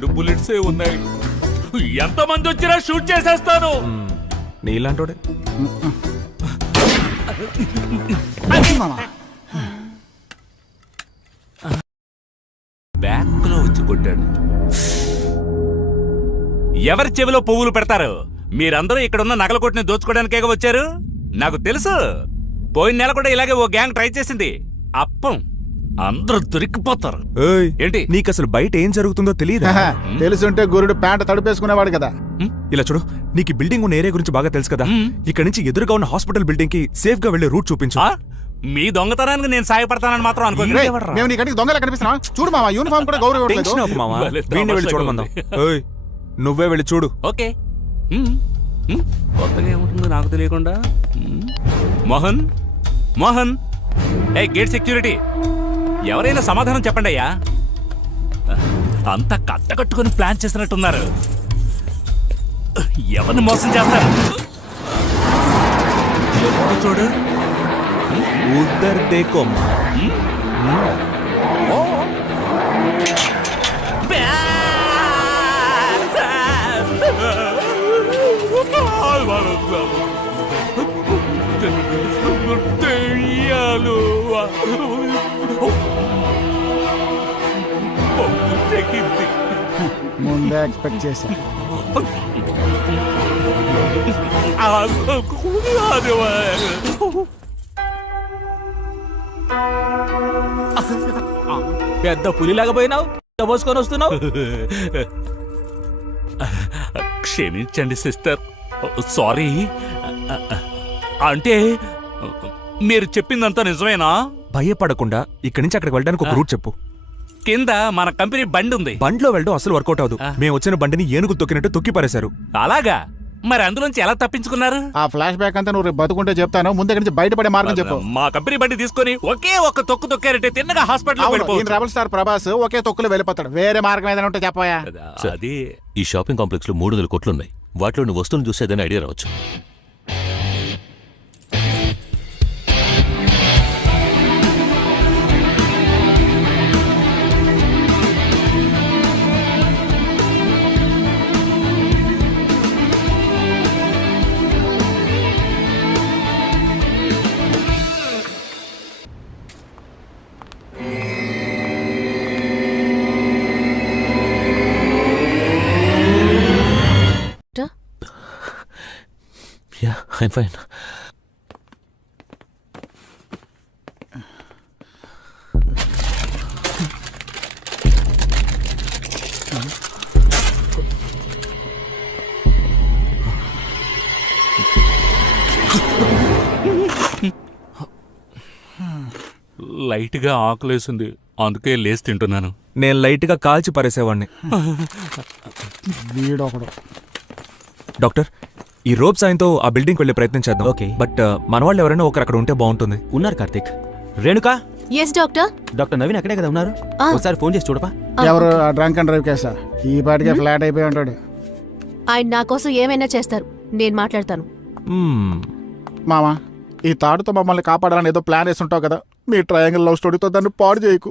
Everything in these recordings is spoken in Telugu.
2 బుల్లెట్సే ఉన్నాయి. ఎంతమంది వచ్చినా షూట్ చేసేస్తాను. నీలాంటోడే బ్యాక్ లో వచ్చి కొట్టాడు. ఎవరి చెవిలో పువ్వులు పెడతారు? మీరందరూ ఇక్కడున్న నగల కొట్టుని దోచుకోవడానికే వచ్చారు. నాకు తెలుసు. పోయిన నెల కూడా ఇలాగే ఓ గ్యాంగ్ ట్రై చేసింది. అప్పం అందరూ దొరికిపోతారు. ఏంటి నీకు అసలు బయట ఏం జరుగుతుందో తెలియదా? తెలుసుంటే గురుడు ప్యాంట్ తడిపేసుకునేవాడు కదా. ఇలా చూడు, నీకు బిల్డింగ్ ఉన్న ఏరియా గురించి బాగా తెలుసు కదా. ఇక్కడ నుంచి ఎదురుగా ఉన్న హాస్పిటల్ బిల్డింగ్ కి సేఫ్ గా వెళ్లే రూట్ చూపించు. మీ దొంగతనానికి నేను సాయపడతానని మాత్రం అనుకో. మేము నీ కంటికి దొంగలా కనిపిస్తున్నా? చూడు మామ, యూనిఫామ్ కూడా గౌరవం. చూడమందాం. నువ్వే వెళ్ళి చూడు. ఓకే. కొత్తగా ఏముంటుందో నాకు తెలియకుండా. మోహన్, మోహన్, ఏ గేట్ సెక్యూరిటీ, ఎవరైనా సమాధానం చెప్పండి అయ్యా. అంతా కట్టకట్టుకుని ప్లాన్ చేసినట్టున్నారు. ఎవరిని మోసం చేస్తారు? చూడు, ఉద్దర్ దేకో. ముందే ఎక్స్పెక్ట్ చేశా. పెద్ద పులిలాగా పోయినావు, పోసుకొని వస్తున్నావు. క్షమించండి సిస్టర్, సారీ. అంటే మీరు చెప్పిందంతా నిజమేనా? భయపడకుండా ఇక్కడి నుంచి అక్కడికి వెళ్ళడానికి ఒక రూట్ చెప్పు. కింద మన కంపెనీ బండి ఉంది. బండిలో వెళ్ళడం అసలు వర్కౌట్ అవదు. మేము వచ్చిన బండిని ఏనుగు తొక్కినట్టు తొక్కి పారేశారు. అలాగా? మరి అందులోంచి ఎలా తప్పించుకున్నారు? ఆ ఫ్లాష్ బ్యాక్ అంతా నువ్వు బతుకుంటే చెప్తాను. ముందు నుంచి బయటపడే మార్గం చెప్పు. మా కంపెనీ బండి తీసుకొని ఒకే ఒక్క తొక్కు తొక్కారంటే తిన్నగా హాస్పిటల్ రెబల్ స్టార్ ప్రభాస్ ఒకే తొక్కులు వెళ్ళిపోతాడు. వేరే మార్గం ఏదైనా ఉంటే చెప్పాయా? అది ఈ షాపింగ్ కాంప్లెక్స్ లో 300 కోట్లున్నాయి. వాటిలో నువ్వు వస్తువులు చూసేదని ఐడియా రావచ్చు. Yeah, I'm fine. లైట్ గా ఆకలేసింది, అందుకే లేసి తింటున్నాను. నేను లైట్ గా కాల్చి పారేసేవాడిని. వీడొకడు. డాక్టర్, ఈ రోప్ సాయంతో ఆ బిల్డింగ్ వెళ్లే ప్రయత్నం చేద్దాం. ఓకే, బట్ మన వాళ్ళు ఎవరైనా ఒకరు అక్కడ ఉంటే బాగుంటుంది. ఉన్నారు Karthik. Renuka? Yes doctor. Doctor Naveen అక్కడే కదా ఉన్నారు? ఒకసారి ఫోన్ చేసి చూడపా. ఎవరు? డ్రంక్ అండ్ డ్రైవ్ కేసా? ఈ పాటికే ఫ్లాట్ అయిపోయి ఉంటాడు. ఆయన నా కోసం ఏమైనా చేస్తారు, నేను మాట్లాడతాను. మామా, ఈ తాడుతో మమ్మల్ని కాపాడాలని ఏదో ప్లాన్ వేసి ఉంటావు కదా. మీ ట్రయాంగిల్ లవ్ స్టోరీతో దాన్ని పాడు చేయకు.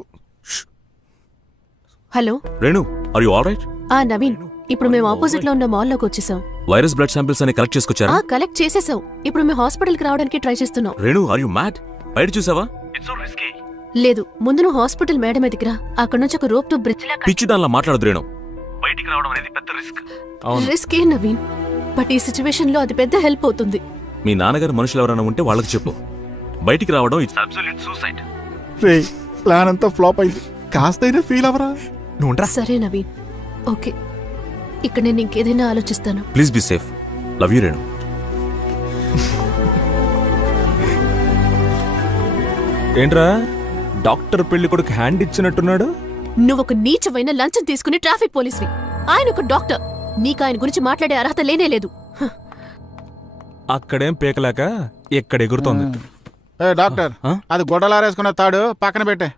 Hello Renu, are you alright? Naveen, ఇప్పుడు మేము ఆపోజిట్ లో ఉన్న మాల్ లోకి వచ్చేసాం. వైరస్ బ్లడ్ శాంపిల్స్ అని కలెక్ట్ చేసుకొచ్చారా? కలెక్ట్ చేసేసాం. ఇప్పుడు మేము హాస్పిటల్ కి రావడానికి ట్రై చేస్తున్నాం. Renu, are you mad? బయట చూసావా? లేదు, ముందు నువ్వు హాస్పిటల్ మేడ మీదకి రా. అక్కడ నుంచి ఒక రోప్ తో బ్రిడ్జ్ లా. పిచ్చి దానిలా మాట్లాడదు రేణు. బయటికి రావడం అనేది పెద్ద risk. Risk A Naveen, but ఈ సిచ్యువేషన్ లో అది పెద్ద హెల్ప్ అవుతుంది. మీ నాన్నగారు మనుషులు ఎవరైనా ఉంటే వాళ్ళకి చెప్పు. బయటికి రావడం it's absolute suicide. Ray, plan అంతా ఫ్లాప్ అయింది. కాస్తైనా ఫీల్ అవరా? నువ్వు సరే నవీన్, ఓకే. ఇక్కడ నేను ఇంకేదైనా ఆలోచిస్తాను. Please be safe. Love you Renu. ఏంట్రా, డాక్టర్ పెళ్లి కొడుకు హ్యాండ్ ఇచ్చినట్టున్నాడు? నువ్వు ఒక నీచమైన లంచం తీసుకుని ట్రాఫిక్ పోలీస్వి. ఆయన ఒక డాక్టర్. నీకు ఆయన గురించి మాట్లాడే అర్హత లేనే లేదు. అక్కడేం పీకలాక ఎక్కడ ఎగురుతోంది. డాక్టర్, అది గొడ్డలారేసుకున్న తాడు పక్కన పెట్టే.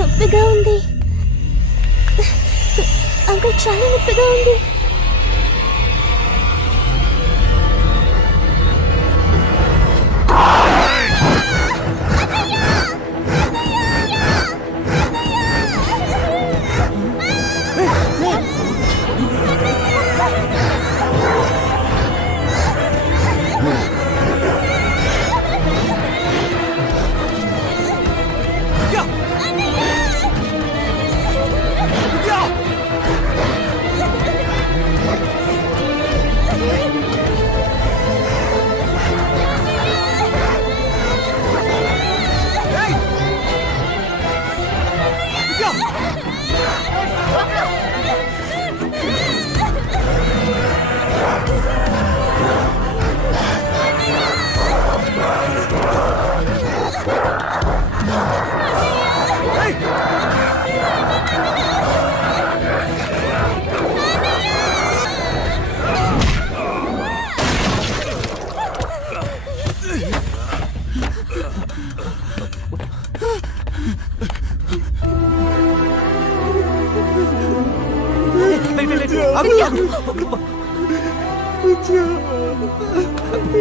నొప్పిగా ఉంది అంకుల్, చాలా నొప్పిగా ఉంది.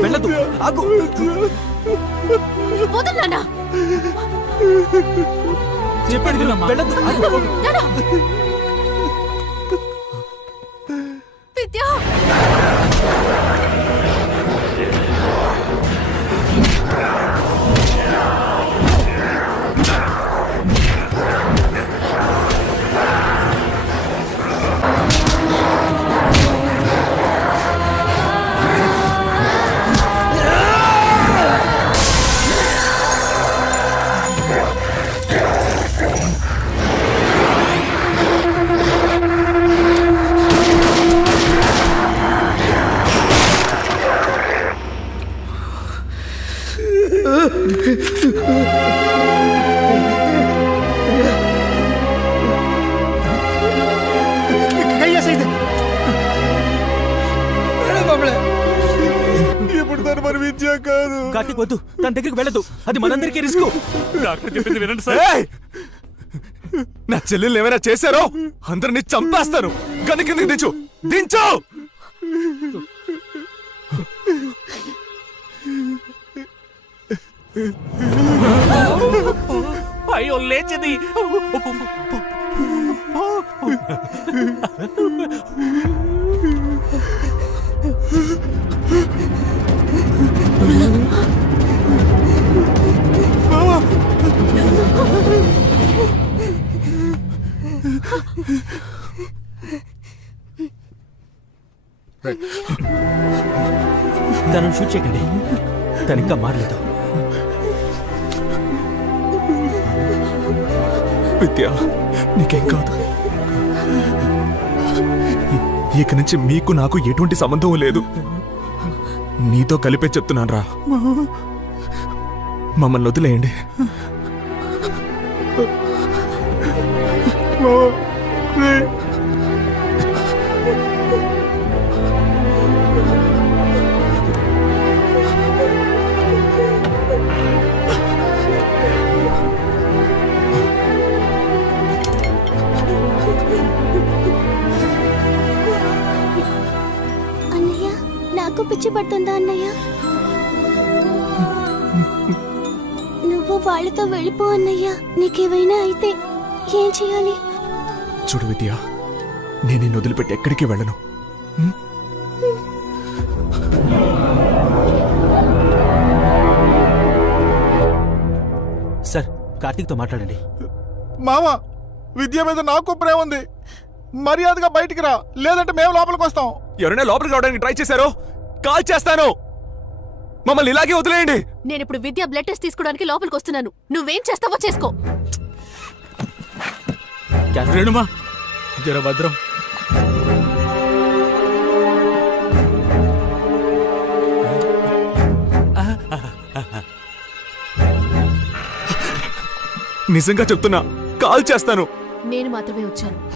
వెళ్ళదు ఆగు వదలు నాన్న. చెప్పండి వెళ్ళదు నాన్న. విద్య ఇప్పుడు తను మరి విద్య కాదు. కార్తీక్ వద్దు తన దగ్గరికి వెళ్ళదు అది మనందరికీ రిస్క్ డాక్టర్ చెప్పింది వినండి సార్. ఏయ్! నా చెల్లెలు ఏమైనా చేశారో అందరిని చంపేస్తాను. గని కిందకి దించు, దించు. అయ్యో లేచింది. తనను షూట్ చేయకండి తను ఇంకా మారలేదు విద్య నీకేం కాదు. ఇక నుంచి మీకు నాకు ఎటువంటి సంబంధం లేదు. నీతో కలిపే చెప్తున్నాను రా. మమ్మల్ని వదిలేయండి. అన్నయ్య నాకు పిచ్చి పడుతుందా అన్నయ్య? నువ్వు వాళ్ళతో వెళ్ళిపో అన్నయ్య. నీకేమైనా అయితే ఏం చేయాలి? చూడు విద్య, నేను నిన్ను వదిలిపెట్టి ఎక్కడికి వెళ్ళను. సార్ కార్తీక్తో మాట్లాడండి మామ, విద్య మీద నాకు ప్రేమ ఉంది. మర్యాదగా బయటికి రా, లేదంటే మేము లోపలికి వస్తాం. ఎవరైనా లోపలికి రావడానికి ట్రై చేశారో కాల్ చేస్తాను. మమ్మల్ని ఇలాగే వదిలేయండి. నేను ఇప్పుడు విద్య బ్లడ్ టెస్ట్ తీసుకోవడానికి లోపలికి వస్తున్నాను. నువ్వేం చేస్తావో చేసుకో. రేణుమా జర భద్రం. నిజంగా చెప్తున్నా, కాల్ చేస్తాను. నేను మాత్రమే వచ్చాను.